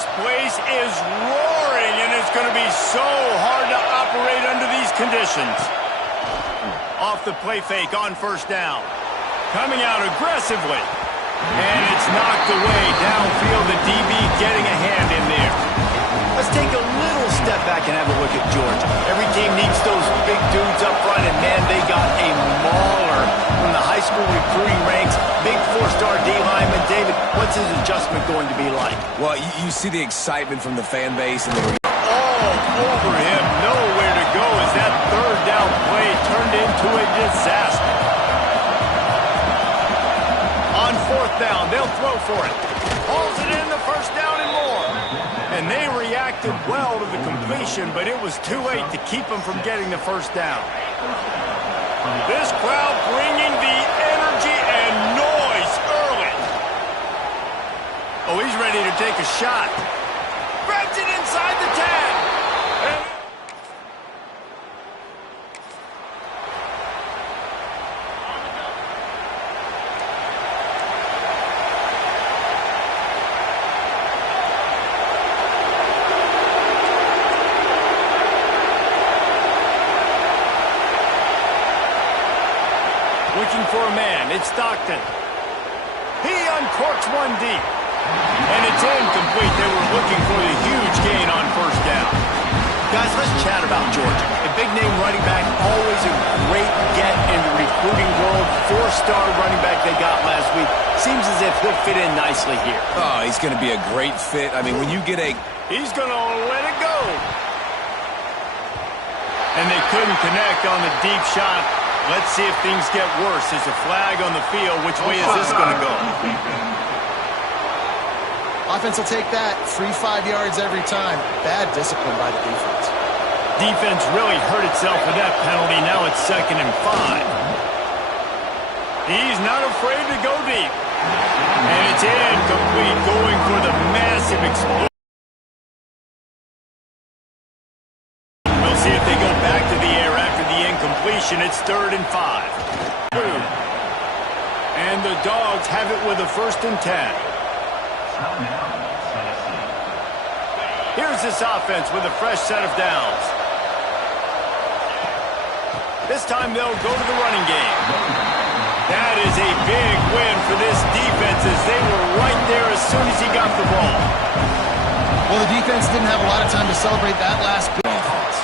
This place is roaring, and it's going to be so hard to operate under these conditions. Off the play fake on first down. Coming out aggressively. And it's knocked away downfield. The DB getting a hand in there. Let's take a little step back and have a look at Georgia. Every team needs those big dudes up front, and man, they got a mauler from the high school recruiting ranks. Big four-star D-lineman. David, what's his adjustment going to be like? Well, you see the excitement from the fan base. And all over him. Nowhere to go as that third down play turned into a disaster. On fourth down, they'll throw for it. Hauls it in, the first down and more. And they reacted well to the completion, but it was too late to keep them from getting the first down. This crowd bringing the energy and noise early. Oh, he's ready to take a shot. Grabs it inside the 10. Looking for a man. It's Stockton. He uncorks one deep. And it's incomplete. They were looking for the huge gain on first down. Guys, let's chat about Georgia. A big-name running back, always a great get in the recruiting world. Four-star running back they got last week. Seems as if he'll fit in nicely here. Oh, he's going to be a great fit. I mean, when you get a... He's going to let it go. And they couldn't connect on the deep shot. Let's see if things get worse. There's a flag on the field. Which way is this going to go? Offense will take that. Free 5 yards every time. Bad discipline by the defense. Defense really hurt itself with that penalty. Now it's 2nd and 5. He's not afraid to go deep. And it's incomplete, going for the massive explosion. We'll see if they go back to the air after the incompletion. It's 3rd and 5. And the Dogs have it with a 1st and 10. Here's this offense with a fresh set of downs. This time they'll go to the running game. That is a big win for this defense as they were right there as soon as he got the ball. Well, the defense didn't have a lot of time to celebrate that last big offense.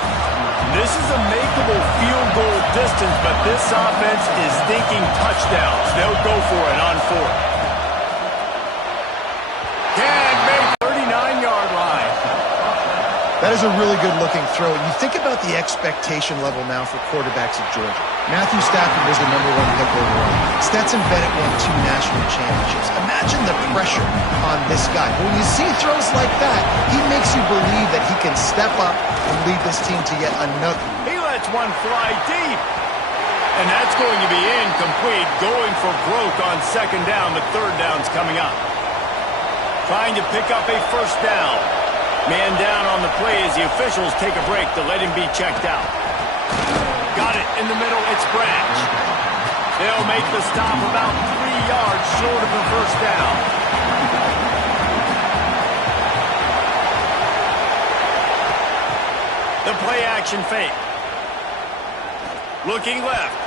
This is a makeable field goal distance, but this offense is thinking touchdowns. They'll go for it on 4th. Can't make 39-yard line. That is a really good-looking throw. And you think about the expectation level now for quarterbacks at Georgia. Matthew Stafford was the #1 pick overall. Stetson Bennett won 2 national championships. Imagine the pressure on this guy. When you see throws like that, he makes you believe that he can step up and lead this team to yet another. He lets one fly deep. And that's going to be incomplete. Going for broke on 2nd down. The 3rd down's coming up. Trying to pick up a 1st down. Man down on the play as the officials take a break to let him be checked out. Got it in the middle. It's Branch. They'll make the stop about 3 yards short of the 1st down. The play action fake. Looking left.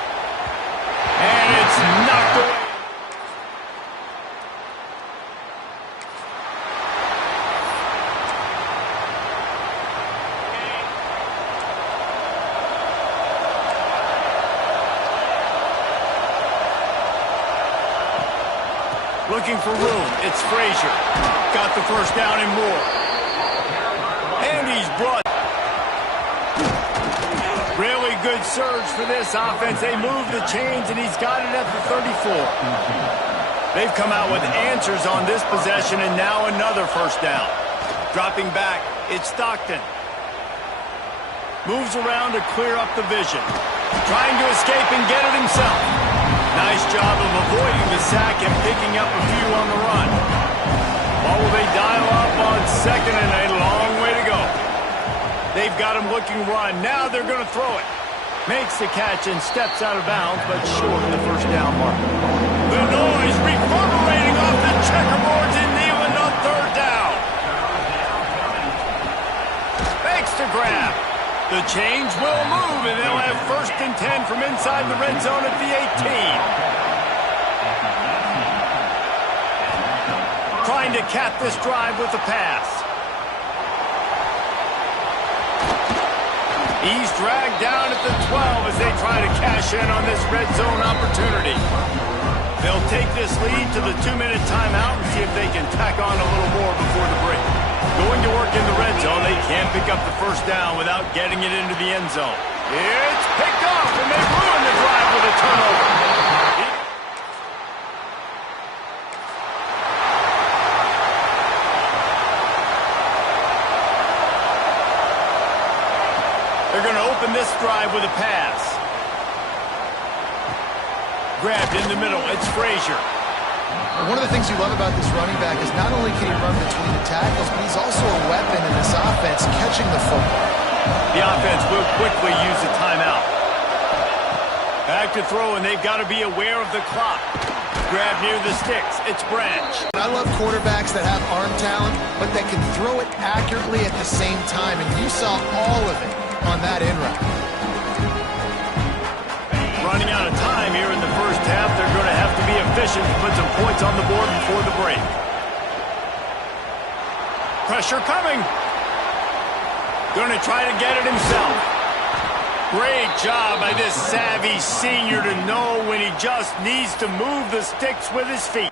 And it's knocked away. Looking for room. It's Frazier. Got the 1st down and more. And he's brought. Really good surge for this offense. They move the chains, and he's got it at the 34. They've come out with answers on this possession, and now another 1st down. Dropping back, it's Stockton. Moves around to clear up the vision. Trying to escape and get it himself. Nice job of avoiding the sack and picking up a few on the run. What will they dial up on 2nd and a long way to go? They've got him looking run. Now they're going to throw it. Makes the catch and steps out of bounds, but short of the 1st down mark. The noise reverberating off the checkerboards in Neyland on 3rd down. grab. The change will move, and they'll have 1st and 10 from inside the red zone at the 18. Trying to cap this drive with a pass. He's dragged down at the 12 as they try to cash in on this red zone opportunity. They'll take this lead to the 2-minute timeout and see if they can tack on a little more before the break. Going to work in the red zone, they can't pick up the 1st down without getting it into the end zone. It's picked off, and they ruin the drive with a turnover. They're going to open this drive with a pass. Grabbed in the middle, it's Frazier. One of the things you love about this running back is not only can he run between the tackles, but he's also a weapon in this offense catching the football. The offense will quickly use a timeout. Back to throw, and they've got to be aware of the clock. Grab near the sticks, it's Branch. I love quarterbacks that have arm talent, but that can throw it accurately at the same time, and you saw all of it on that in route. Running out of time here in the 1st half. They're going to have to be efficient to put some points on the board before the break. Pressure coming. Going to try to get it himself. Great job by this savvy senior to know when he just needs to move the sticks with his feet.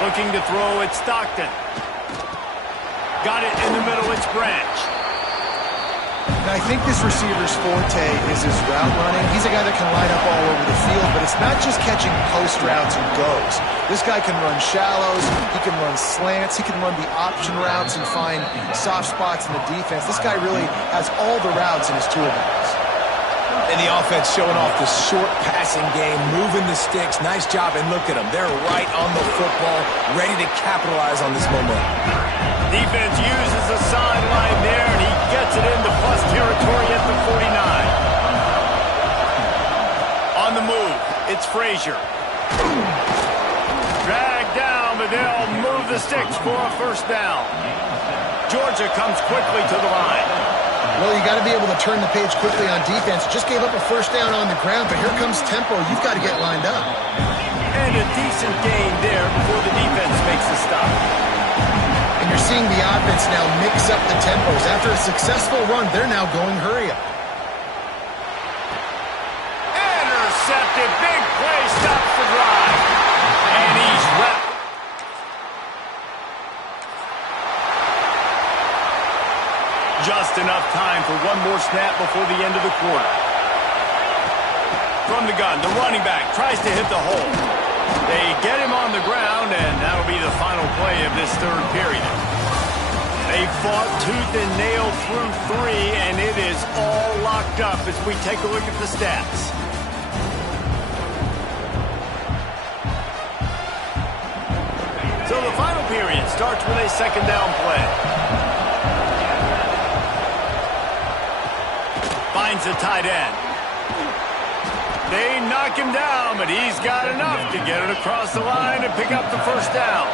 Looking to throw, it's Stockton. Got it in the middle, it's Branch. And I think this receiver's forte is his route running. He's a guy that can line up all over the field, but it's not just catching post routes and goes. This guy can run shallows, he can run slants, he can run the option routes and find soft spots in the defense. This guy really has all the routes in his toolbox. And the offense showing off the short passing game, moving the sticks. Nice job, and look at them. They're right on the football, ready to capitalize on this momentum. Defense uses the sideline there, and he gets it into plus territory at the 49. On the move, it's Frazier. Dragged down, but they'll move the sticks for a 1st down. Georgia comes quickly to the line. Well, you got to be able to turn the page quickly on defense. Just gave up a 1st down on the ground, but here comes tempo. You've got to get lined up. And a decent gain there before the defense makes a stop. And you're seeing the offense now mix up the tempos. After a successful run, they're now going hurry up. Intercepted. Big play. Stops the drive. And he's wrapped. Just enough time for one more snap before the end of the quarter. From the gun, the running back tries to hit the hole. They get him on the ground, and that'll be the final play of this 3rd period. They fought tooth and nail through 3, and it is all locked up as we take a look at the stats. So the final period starts with a 2nd down play. Finds a tight end. They knock him down, but he's got enough to get it across the line and pick up the 1st down.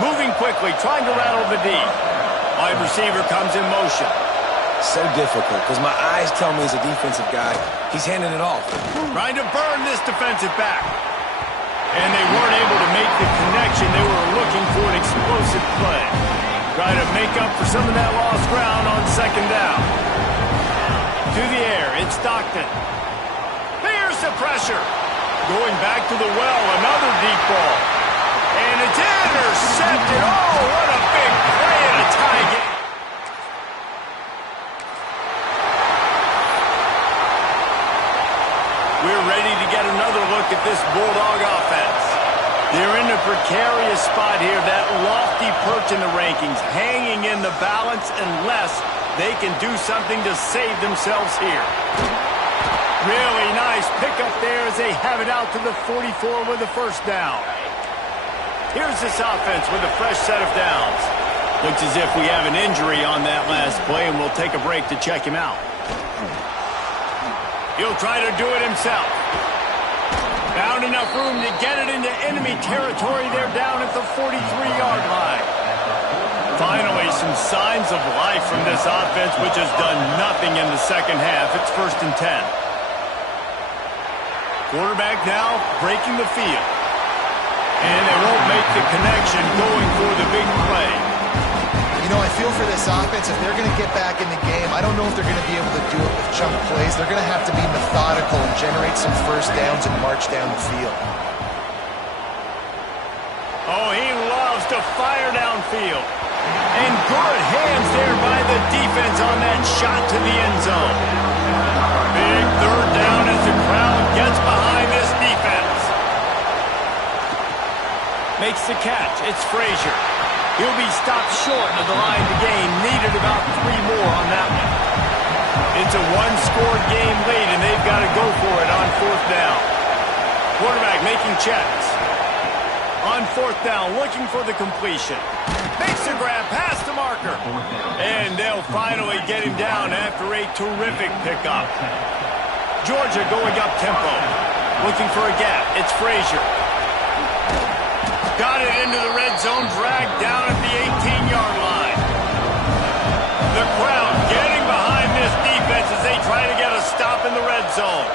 Moving quickly, trying to rattle the D. Wide receiver comes in motion. So difficult, because my eyes tell me as a defensive guy, he's handing it off. Trying to burn this defensive back. And they weren't able to make the connection. They were looking for an explosive play. Try to make up for some of that lost ground on 2nd down. To the air, it's Stockton. There's the pressure. Going back to the well, another deep ball. And it's intercepted. Oh, what a big play in a tie game. We're ready to get another look at this Bulldog offense. They're in a precarious spot here, that lofty perch in the rankings, hanging in the balance unless they can do something to save themselves here. Really nice pickup there as they have it out to the 44 with a first down. Here's this offense with a fresh set of downs. Looks as if we have an injury on that last play, and we'll take a break to check him out. He'll try to do it himself. Found enough room to get it into enemy territory. They're down at the 43-yard line. Finally, some signs of life from this offense, which has done nothing in the second half. It's 1st and 10. Quarterback now breaking the field. And they won't make the connection going for the big play. You know, I feel for this offense, if they're going to get back in the game, I don't know if they're going to be able to do it with chunk plays. They're going to have to be methodical and generate some first downs and march down the field. Oh, he loves to fire downfield. And good hands there by the defense on that shot to the end zone. Big third down as the crowd gets behind this defense. Makes the catch. It's Frazier. He'll be stopped short of the line to gain. Needed about 3 more on that one. It's a one-scored game lead, and they've got to go for it on 4th down. Quarterback making checks. On 4th down, looking for the completion. Makes the grab past the marker. And they'll finally get him down after a terrific pickup. Georgia going up tempo. Looking for a gap. It's Frazier. Got it into the red zone, dragged down at the 18-yard line. The crowd getting behind this defense as they try to get a stop in the red zone.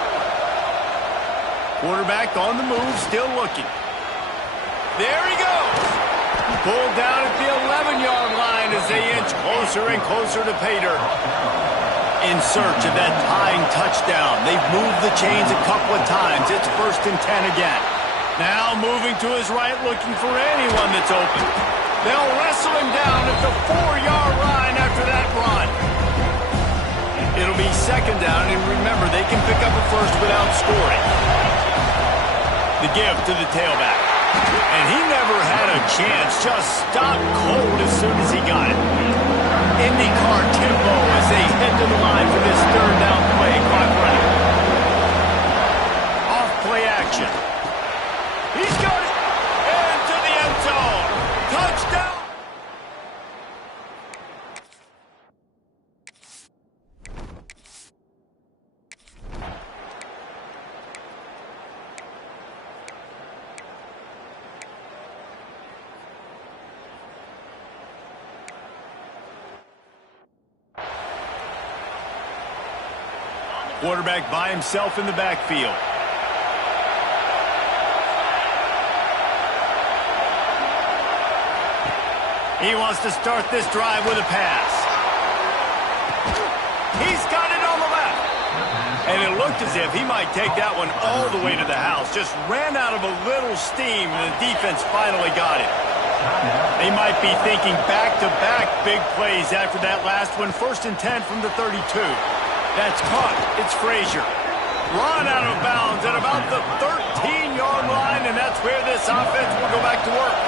Quarterback on the move, still looking. There he goes. Pulled down at the 11-yard line as they inch closer and closer to pay dirt. In search of that tying touchdown. They've moved the chains a couple of times. It's 1st and 10 again. Now moving to his right, looking for anyone that's open. They'll wrestle him down at the 4-yard line after that run. It'll be 2nd down, and remember, they can pick up a first without scoring. The give to the tailback. And he never had a chance, just stopped cold as soon as he got it. IndyCar tempo as they head to the line for this 3rd down play. Clock running. Off play action. He's got it. Into the end zone. Touchdown. Quarterback by himself in the backfield. He wants to start this drive with a pass. He's got it on the left. And it looked as if he might take that one all the way to the house. Just ran out of a little steam, and the defense finally got it. They might be thinking back-to-back big plays after that last one. 1st and 10 from the 32. That's caught. It's Frazier. Run out of bounds at about the 13-yard line, and that's where this offense will go back to work.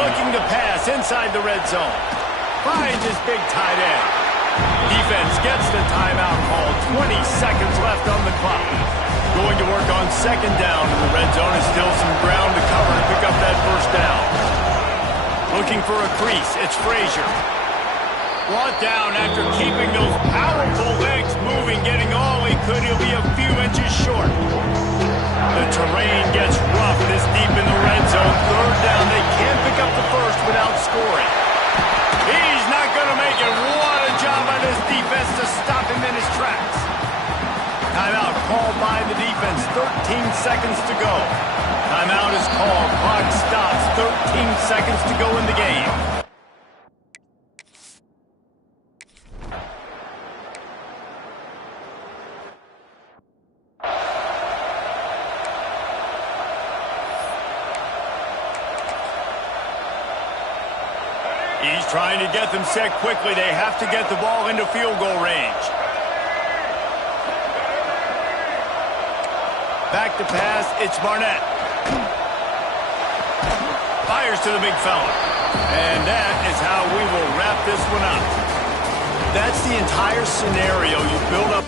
Looking to pass inside the red zone. Finds his big tight end. Defense gets the timeout call. 20 seconds left on the clock. Going to work on 2nd down in the red zone. And still some ground to cover to pick up that first down. Looking for a crease. It's Frazier. Brought down after keeping those powerful legs moving, getting all he could. He'll be a few inches short. The terrain gets rough this deep in the red zone. 3rd down. They can't pick up the first without scoring. He's not going to make it. What a job by this defense to stop him in his tracks. Timeout called by the defense. 13 seconds to go. Timeout is called. Clock stops. 13 seconds to go in the game. He's trying to get them set quickly. They have to get the ball into field goal range. Back to pass. It's Barnett. Fires to the big fella. And that is how we will wrap this one up. That's the entire scenario you build up.